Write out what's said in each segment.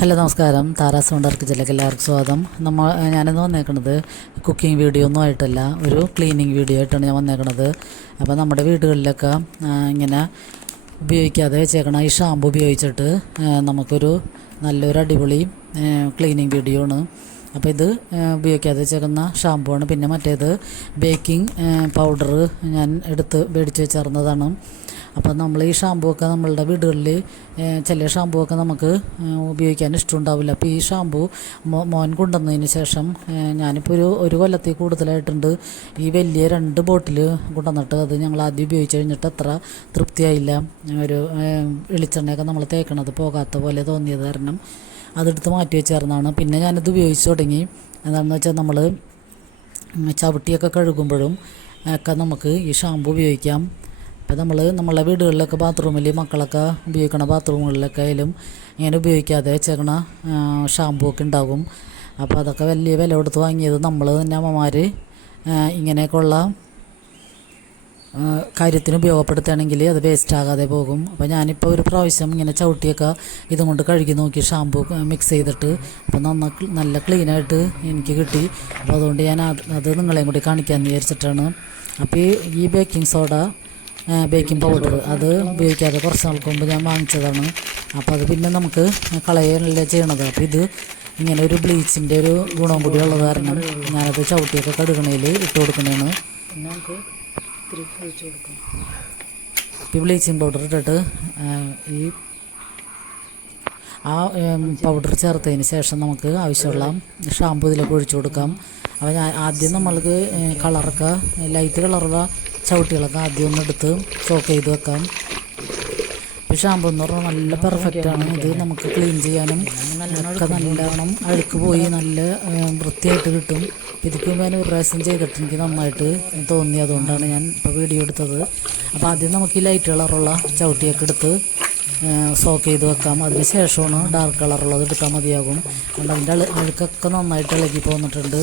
Hello നമസ്കാരം. Tara's sound കിച്ചണിലേക്ക് എല്ലാവർക്കും സ്വാഗതം. ഞാനിന്ന് വന്നേക്കണത് കുക്കിംഗ് വീഡിയോ ഒന്നും ആയിട്ടല്ല, ഒരു ക്ലീനിങ് വീഡിയോ ആയിട്ടാണ് ഞാൻ വന്നേക്കണത്. അപ്പോൾ നമ്മുടെ വീടുകളിലൊക്കെ ഇങ്ങനെ ഉപയോഗിക്കാതെ വെച്ചേക്കണ ഈ ഷാമ്പു ഉപയോഗിച്ചിട്ട് നമുക്കൊരു നല്ലൊരു അടിപൊളി ക്ലീനിങ് വീഡിയോ ആണ്. അപ്പോൾ ഇത് ഉപയോഗിക്കാതെ വെച്ചേക്കുന്ന ഷാമ്പു ആണ്. പിന്നെ മറ്റേത് ബേക്കിംഗ് പൗഡർ ഞാൻ മേടിച്ച് വെച്ചിരുന്നതാണ്. അപ്പോൾ നമ്മൾ ഈ ഷാമ്പു ഒക്കെ നമ്മളുടെ വീടുകളിൽ ചില ഷാമ്പു ഒക്കെ നമുക്ക് ഉപയോഗിക്കാൻ ഇഷ്ടമുണ്ടാവില്ല. അപ്പോൾ ഈ ഷാമ്പു മോൻ കൊണ്ടുവന്നതിന് ശേഷം ഞാനിപ്പോൾ ഒരു കൊല്ലത്തിൽ കൂടുതലായിട്ടുണ്ട് ഈ വലിയ 2 ബോട്ടിൽ കൊണ്ടുവന്നിട്ട് അത് ഞങ്ങൾ ആദ്യം ഉപയോഗിച്ച് കഴിഞ്ഞിട്ട് അത്ര തൃപ്തിയായില്ല. ഒരു വെളിച്ചെണ്ണയൊക്കെ നമ്മൾ തേക്കണത് പോകാത്ത പോലെ തോന്നിയത് കാരണം അതെടുത്ത് മാറ്റി വെച്ചേർന്നതാണ്. പിന്നെ ഞാനിത് ഉപയോഗിച്ച് തുടങ്ങി. എന്താണെന്ന് വെച്ചാൽ നമ്മൾ ചവിട്ടിയൊക്കെ കഴുകുമ്പോഴും ഒക്കെ നമുക്ക് ഈ ഷാമ്പു ഉപയോഗിക്കാം. അപ്പോൾ നമ്മളെ വീടുകളിലൊക്കെ ബാത്റൂമിൽ മക്കളൊക്കെ ഉപയോഗിക്കണ ബാത്റൂമുകളിലൊക്കെ ആയാലും ഇങ്ങനെ ഉപയോഗിക്കാതെ വെച്ചേക്കണ ഷാമ്പു ഒക്കെ ഉണ്ടാകും. അപ്പോൾ അതൊക്കെ വലിയ വില കൊടുത്ത് വാങ്ങിയത് നമ്മൾ തന്നെ അമ്മമാർ ഇങ്ങനെയൊക്കെയുള്ള കാര്യത്തിന് ഉപയോഗപ്പെടുത്തുകയാണെങ്കിൽ അത് വേസ്റ്റ് ആകാതെ പോകും. അപ്പോൾ ഞാനിപ്പോൾ ഒരു പ്രാവശ്യം ഇങ്ങനെ ചവിട്ടിയൊക്കെ ഇതും കൊണ്ട് കഴുകി നോക്കി, ഷാമ്പു മിക്സ് ചെയ്തിട്ട്. അപ്പോൾ നല്ല ക്ലീനായിട്ട് എനിക്ക് കിട്ടി. അപ്പോൾ അതുകൊണ്ട് ഞാൻ അത് നിങ്ങളെയും കൂടി കാണിക്കാമെന്ന് വിചാരിച്ചിട്ടാണ്. അപ്പോൾ ഈ ബേക്കിംഗ് സോഡ, ബേക്കിംഗ് പൗഡർ അത് ഉപയോഗിക്കാതെ കുറച്ച് നാൾക്ക് മുമ്പ് ഞാൻ വാങ്ങിച്ചതാണ്. അപ്പോൾ അത് പിന്നെ നമുക്ക് കളയല്ല ചെയ്യണത്. അപ്പോൾ ഇത് ഇങ്ങനെ ഒരു ബ്ലീച്ചിൻ്റെ ഒരു ഗുണം കൂടി ഉള്ളത് കാരണം ഞാനത് ചവിട്ടിയൊക്കെ കഴുകണയിൽ ഇട്ട് കൊടുക്കണതാണ്. നമുക്ക് ഒഴിച്ച് കൊടുക്കാം. ഈ ബ്ലീച്ചിങ് പൗഡർ ഇട്ടിട്ട് ഈ പൗഡർ ചേർത്തതിന് ശേഷം നമുക്ക് ആവശ്യമുള്ള ഷാമ്പു ഇതിലേക്ക് ഒഴിച്ചു കൊടുക്കാം. അപ്പോൾ ആദ്യം നമ്മൾക്ക് കളറൊക്കെ ലൈറ്റ് കളറുള്ള ചവിട്ടികളൊക്കെ ആദ്യം ഒന്ന് എടുത്ത് സോക്ക് ചെയ്ത് വെക്കാം. ഇപ്പോൾ ഷാമ്പു എന്ന് പറഞ്ഞാൽ നല്ല പെർഫെക്റ്റാണ്. ഇത് നമുക്ക് ക്ലീൻ ചെയ്യാനും ഒക്കെ നല്ലോണം അഴുക്ക് പോയി നല്ല വൃത്തിയായിട്ട് കിട്ടും. ഇതിക്ക് ഞാൻ ഒരു പ്രാവശ്യം ചെയ്തിട്ട് എനിക്ക് നന്നായിട്ട് തോന്നി, അതുകൊണ്ടാണ് ഞാൻ ഇപ്പോൾ വീഡിയോ എടുത്തത്. അപ്പോൾ ആദ്യം നമുക്ക് ഈ ലൈറ്റ് കളറുള്ള ചവിട്ടിയൊക്കെ എടുത്ത് സോക്ക് ചെയ്ത് വെക്കാം. അതിന് ശേഷമാണ് ഡാർക്ക് കളറുള്ളത് എടുത്താൽ മതിയാകും. അതുകൊണ്ട് അതിൻ്റെ അഴുക്കൊക്കെ നന്നായിട്ട് ഇളകി പോന്നിട്ടുണ്ട്.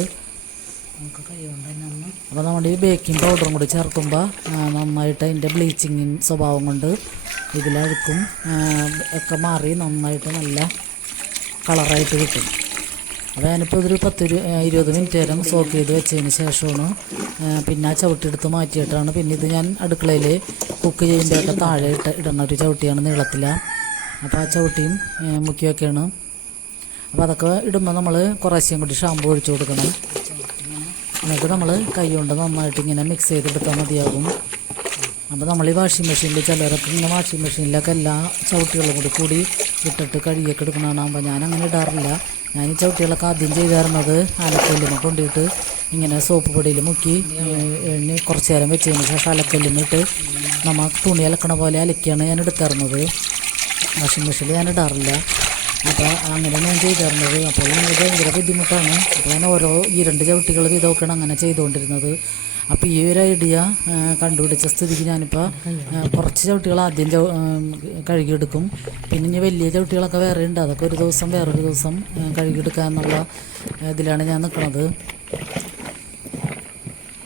നമുക്ക് കൈകൊണ്ട് തന്നെ ഒന്ന്. അപ്പോൾ നമ്മുടെ ഈ ബേക്കിംഗ് പൗഡറും കൂടി ചേർക്കുമ്പോൾ നന്നായിട്ട് അതിൻ്റെ ബ്ലീച്ചിങ് സ്വഭാവം കൊണ്ട് ഇതിലഴുക്കും ഒക്കെ മാറി നന്നായിട്ട് നല്ല കളറായിട്ട് കിട്ടും. അപ്പോൾ ഞാനിപ്പോൾ ഇതൊരു 10-20 മിനിറ്റ് നേരം സോക്ക് ചെയ്ത് വെച്ചതിന് ശേഷമാണ് പിന്നെ ആ ചവിട്ടി എടുത്ത് മാറ്റിയിട്ടാണ്. പിന്നെ ഇത് ഞാൻ അടുക്കളയിൽ കുക്ക് ചെയ്യുമ്പോഴൊക്കെ താഴെ ഇടുന്ന ഒരു ചവിട്ടിയാണ്, നീളത്തില. അപ്പോൾ ആ ചവിട്ടിയും മുക്കിയൊക്കെയാണ്. അപ്പോൾ അതൊക്കെ ഇടുമ്പോൾ നമ്മൾ കുറേശ്ശേയും കൂടി ഷാമ്പു ഒഴിച്ചു കൊടുക്കണം. എന്നിട്ട് നമ്മൾ കൈ കൊണ്ട് നന്നായിട്ട് ഇങ്ങനെ മിക്സ് ചെയ്തെടുത്താൽ മതിയാകും. അപ്പോൾ നമ്മൾ ഈ വാഷിംഗ് മെഷീനിൽ ചിലരൊക്കെ ഇങ്ങനെ വാഷിംഗ് മെഷീനിലൊക്കെ എല്ലാ ചവിട്ടികളും കൂടി ഇട്ടിട്ട് കഴുകിയൊക്കെ എടുക്കണതാണ്. അപ്പോൾ ഞാനങ്ങനെ ഇടാറില്ല. ഞാൻ ഈ ചവിട്ടികളൊക്കെ ആദ്യം ചെയ്തിരുന്നത് അലക്കല്ലിന് കൊണ്ടിട്ട് ഇങ്ങനെ സോപ്പ് പൊടിയിൽ മുക്കി കുറച്ച് നേരം വെച്ചതിന് ശേഷം അലക്കല്ലിനിട്ട് നമ്മൾ തുണി അലക്കണ പോലെ അലക്കിയാണ് ഞാൻ എടുത്തിരുന്നത്. വാഷിംഗ് മെഷീനിൽ ഞാൻ ഇടാറില്ല. അപ്പോൾ അങ്ങനെ ഞാൻ ചെയ്തിരുന്നത്. അപ്പോൾ നമുക്ക് ഭയങ്കര ബുദ്ധിമുട്ടാണ്. അപ്പോൾ ഞാൻ ഈ 2 ചവിട്ടികൾ വീതമൊക്കെയാണ് അങ്ങനെ ചെയ്തുകൊണ്ടിരുന്നത്. അപ്പോൾ ഈ ഒരു ഐഡിയ കണ്ടുപിടിച്ച സ്ഥിതിക്ക് ഞാനിപ്പോൾ കുറച്ച് ചവിട്ടികൾ ആദ്യം കഴുകിയെടുക്കും. പിന്നെ ഇനി വലിയ ചവിട്ടികളൊക്കെ വേറെ ഉണ്ട്, അതൊക്കെ ഒരു ദിവസം വേറൊരു ദിവസം കഴുകിയെടുക്കുക എന്നുള്ള ഇതിലാണ് ഞാൻ നിൽക്കുന്നത്.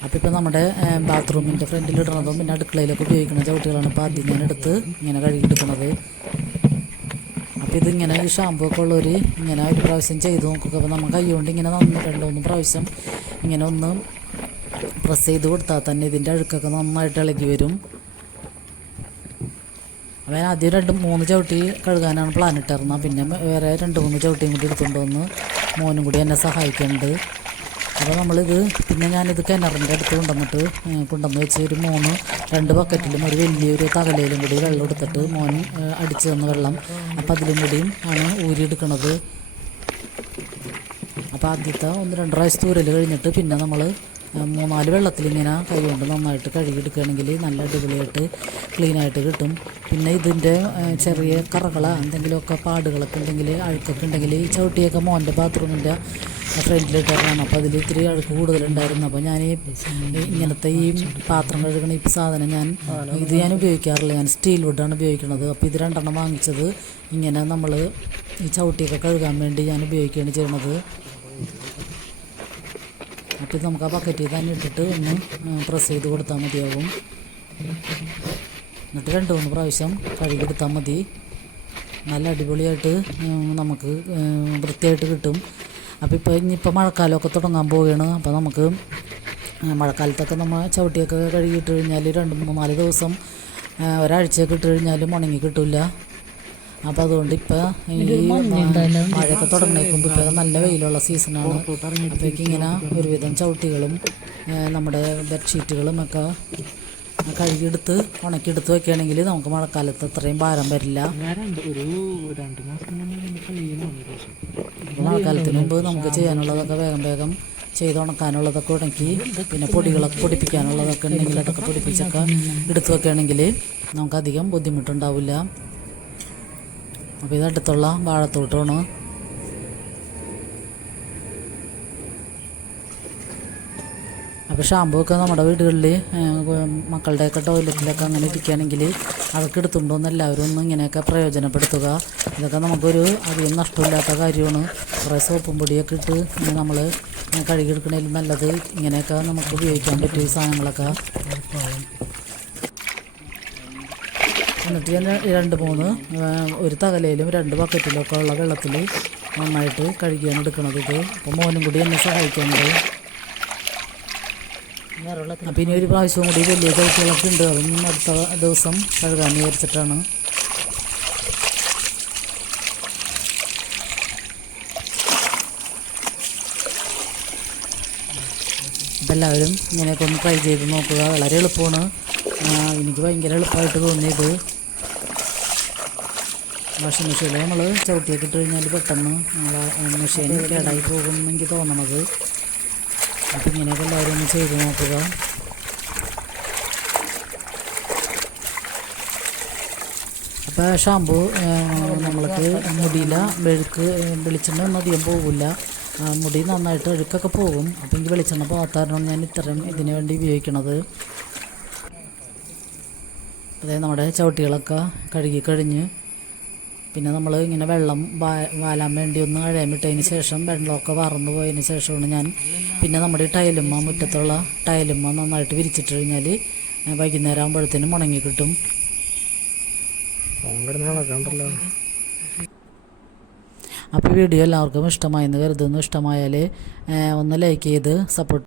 അപ്പോൾ ഇപ്പോൾ നമ്മുടെ ബാത്റൂമിൻ്റെ ഫ്രണ്ടിലിടണതും പിന്നെ അടുക്കളയിലൊക്കെ ഉപയോഗിക്കുന്ന ചവിട്ടികളാണ് ഇപ്പോൾ ആദ്യം ഞാൻ എടുത്ത് ഇങ്ങനെ കഴുകിയെടുക്കുന്നത്. അപ്പോൾ ഇതിങ്ങനെ ഈ ഷാമ്പു ഒക്കെ ഉള്ളവർ ഇങ്ങനെ ഒരു പ്രാവശ്യം ചെയ്ത് നോക്കുക. അപ്പോൾ നമ്മൾ കൈ കൊണ്ട് ഇങ്ങനെ 2-3 പ്രാവശ്യം ഇങ്ങനെ ഒന്ന് പ്രസ് ചെയ്ത് കൊടുത്താൽ തന്നെ ഇതിൻ്റെ അഴുക്കൊക്കെ നന്നായിട്ട് ഇളകി വരും. അപ്പോൾ ഞാൻ ആദ്യം 2-3 ചവിട്ടി കഴുകാനാണ് പ്ലാൻ ഇട്ടിരുന്നത്. പിന്നെ വേറെ 2-3 ചവിട്ടിയും കൂടി എടുത്തുകൊണ്ട് വന്ന് മോനും കൂടി എന്നെ സഹായിക്കുന്നുണ്ട്. അപ്പോൾ നമ്മളിത് പിന്നെ ഞാനിത് കിണറിൻ്റെ അടുത്ത് കൊണ്ടുവന്ന് വെച്ച് ഒരു 2 ബക്കറ്റിലും ഒരു വലിയൊരു തകലയിലും കൂടി വെള്ളം എടുത്തിട്ട് മോൻ അടിച്ച് തന്ന വെള്ളം അപ്പോൾ അതിലും കൂടിയും ആണ് ഊരിയെടുക്കണത്. അപ്പോൾ ആദ്യത്തെ 1-2 പ്രാവശ്യം തൂരൽ കഴിഞ്ഞിട്ട് പിന്നെ നമ്മൾ 3-4 വെള്ളത്തിലിങ്ങനെ കൈ കൊണ്ട് നന്നായിട്ട് കഴുകിയെടുക്കുകയാണെങ്കിൽ നല്ല അടിപൊളിയായിട്ട് ക്ലീനായിട്ട് കിട്ടും. പിന്നെ ഇതിൻ്റെ ചെറിയ കറകളോ എന്തെങ്കിലുമൊക്കെ പാടുകളൊക്കെ ഉണ്ടെങ്കിൽ, അഴുക്കൊക്കെ ഉണ്ടെങ്കിൽ, ഈ ചവിട്ടിയൊക്കെ മോൻ്റെ ബാത്റൂമിൻ്റെ ഫ്രണ്ടിലിട്ടാണ്. അപ്പോൾ അതിൽ ഇത്തിരി അഴുക്ക് കൂടുതലുണ്ടായിരുന്നു. അപ്പോൾ ഞാൻ ഇങ്ങനത്തെ ഈ പാത്രം കഴുകണ ഈ സാധനം ഞാൻ ഉപയോഗിക്കാറില്ല. ഞാൻ സ്റ്റീൽ വുഡാണ് ഉപയോഗിക്കുന്നത്. അപ്പോൾ ഇത് 2 വാങ്ങിച്ചത് ഇങ്ങനെ നമ്മൾ ഈ ചവിട്ടിയൊക്കെ കഴുകാൻ വേണ്ടി ഞാൻ ഉപയോഗിക്കുകയാണ് ചെയ്യണത്. അപ്പോൾ ഇത് നമുക്ക് ആ ബക്കറ്റിൽ തന്നെ ഇട്ടിട്ട് ഒന്ന് പ്രസ് ചെയ്ത് കൊടുത്താൽ മതിയാകും. എന്നിട്ട് 2-3 പ്രാവശ്യം കഴുകിയെടുത്താൽ മതി. നല്ല അടിപൊളിയായിട്ട് നമുക്ക് വൃത്തിയായിട്ട് കിട്ടും. അപ്പോൾ ഇനിയിപ്പോൾ മഴക്കാലമൊക്കെ തുടങ്ങാൻ പോവുകയാണ്. അപ്പോൾ നമുക്ക് മഴക്കാലത്തൊക്കെ നമ്മൾ ചവിട്ടിയൊക്കെ കഴുകിയിട്ട് കഴിഞ്ഞാൽ 2-3-4 ദിവസം ഒരാഴ്ചയൊക്കെ ഇട്ട് കഴിഞ്ഞാലും ഉണങ്ങി കിട്ടില്ല. അപ്പോൾ അതുകൊണ്ട് ഇപ്പോൾ ഈ മഴയൊക്കെ തുടങ്ങിയേക്കുമ്പോൾ ഇപ്പോൾ നല്ല വെയിലുള്ള സീസണാണ്. അപ്പോഴേക്കും ഇങ്ങനെ ഒരുവിധം ചവിട്ടികളും നമ്മുടെ ബെഡ്ഷീറ്റുകളും ഒക്കെ കഴുകിയെടുത്ത് ഉണക്കിയെടുത്ത് വെക്കുകയാണെങ്കിൽ നമുക്ക് മഴക്കാലത്ത് അത്രയും ഭാരം വരില്ല. മഴക്കാലത്തിന് മുമ്പ് നമുക്ക് ചെയ്യാനുള്ളതൊക്കെ വേഗം വേഗം ചെയ്ത് ഉണക്കാനുള്ളതൊക്കെ ഉണക്കി, പിന്നെ പൊടികളൊക്കെ പൊടിപ്പിക്കാനുള്ളതൊക്കെ ഉണ്ടെങ്കിൽ അതൊക്കെ പൊടിപ്പിച്ചൊക്കെ എടുത്ത് വെക്കുകയാണെങ്കിൽ നമുക്കധികം ബുദ്ധിമുട്ടുണ്ടാവില്ല. അപ്പോൾ ഇതടുത്തുള്ള വാഴത്തോട്ടമാണ്. അപ്പോൾ ഷാമ്പൂ ഒക്കെ നമ്മുടെ വീടുകളിൽ മക്കളുടെയൊക്കെ ടോയ്ലറ്റിലൊക്കെ അങ്ങനെ ഇരിക്കുകയാണെങ്കിൽ അതൊക്കെ എടുത്തുകൊണ്ടൊന്ന് എല്ലാവരും ഒന്ന് ഇങ്ങനെയൊക്കെ പ്രയോജനപ്പെടുത്തുക. ഇതൊക്കെ നമുക്കൊരു അധികം നഷ്ടമില്ലാത്ത കാര്യമാണ്. കുറേ സോപ്പും പൊടിയൊക്കെ ഇട്ട് നമ്മൾ കഴുകിയെടുക്കണേലും നല്ലത് ഇങ്ങനെയൊക്കെ നമുക്ക് ഉപയോഗിക്കാൻ പറ്റിയ ഈ സാധനങ്ങളൊക്കെ. എന്നിട്ട് ഞാൻ 2-3 ഒരു തകലയിലും 2 ബക്കറ്റിലൊക്കെ ഉള്ള വെള്ളത്തിൽ നന്നായിട്ട് കഴുകിയാണ് എടുക്കുന്നത്. ഇത് അപ്പോൾ മോനും കൂടി എന്നെ സഹായിക്കുന്നുണ്ട്. അപ്പം ഇനി ഒരു പ്രാവശ്യവും കൂടി വലിയ ചവിട്ടികളൊക്കെ ഉണ്ട്. അതൊന്നും അടുത്ത ദിവസം കഴുകാൻ വിചാരിച്ചിട്ടാണ്. അപ്പം എല്ലാവരും ഇങ്ങനെയൊക്കെ ഒന്ന് ട്രൈ ചെയ്ത് നോക്കുക. വളരെ എളുപ്പമാണ്. എനിക്ക് ഭയങ്കര എളുപ്പമായിട്ട് തോന്നിയത്. വാഷിംഗ് മെഷീനിൽ നമ്മൾ ചവിട്ടിയൊക്കെ ഇട്ട് കഴിഞ്ഞാൽ പെട്ടെന്ന് മെഷീൻ കേടായി പോകും എനിക്ക് തോന്നണത്. അപ്പം ഇങ്ങനെയൊക്കെ എല്ലാവരും ഒന്ന് ചെയ്ത് നോക്കുക. അപ്പോൾ ഷാമ്പു നമ്മൾക്ക് മുടിയില വെളിച്ചെണ്ണ ഒന്നും അധികം പോകില്ല. മുടി നന്നായിട്ട് അഴുക്കൊക്കെ പോകും. അപ്പോൾ എനിക്ക് വെളിച്ചെണ്ണ പോകാത്തതാണ് ഞാൻ ഇത്രയും ഇതിനു വേണ്ടി ഉപയോഗിക്കണത്. അതായത് നമ്മുടെ ചവിട്ടികളൊക്കെ കഴുകി കഴിഞ്ഞ് പിന്നെ നമ്മൾ ഇങ്ങനെ വെള്ളം വാലാൻ വേണ്ടി ഒന്ന് അഴയമിട്ടതിന് ശേഷം വെള്ളമൊക്കെ വറന്നു പോയതിന് ശേഷമാണ് ഞാൻ പിന്നെ നമ്മുടെ ഈ ടൈലുമ്മ, മുറ്റത്തുള്ള ടൈലുമ്മ നന്നായിട്ട് വിരിച്ചിട്ട് കഴിഞ്ഞാൽ വൈകുന്നേരം ആകുമ്പോഴത്തേനും ഉണങ്ങി കിട്ടും. അപ്പോൾ വീഡിയോ എല്ലാവർക്കും ഇഷ്ടമായെന്ന് കരുതുന്നു. ഇഷ്ടമായാൽ ഒന്ന് ലൈക്ക് ചെയ്ത് സപ്പോർട്ട്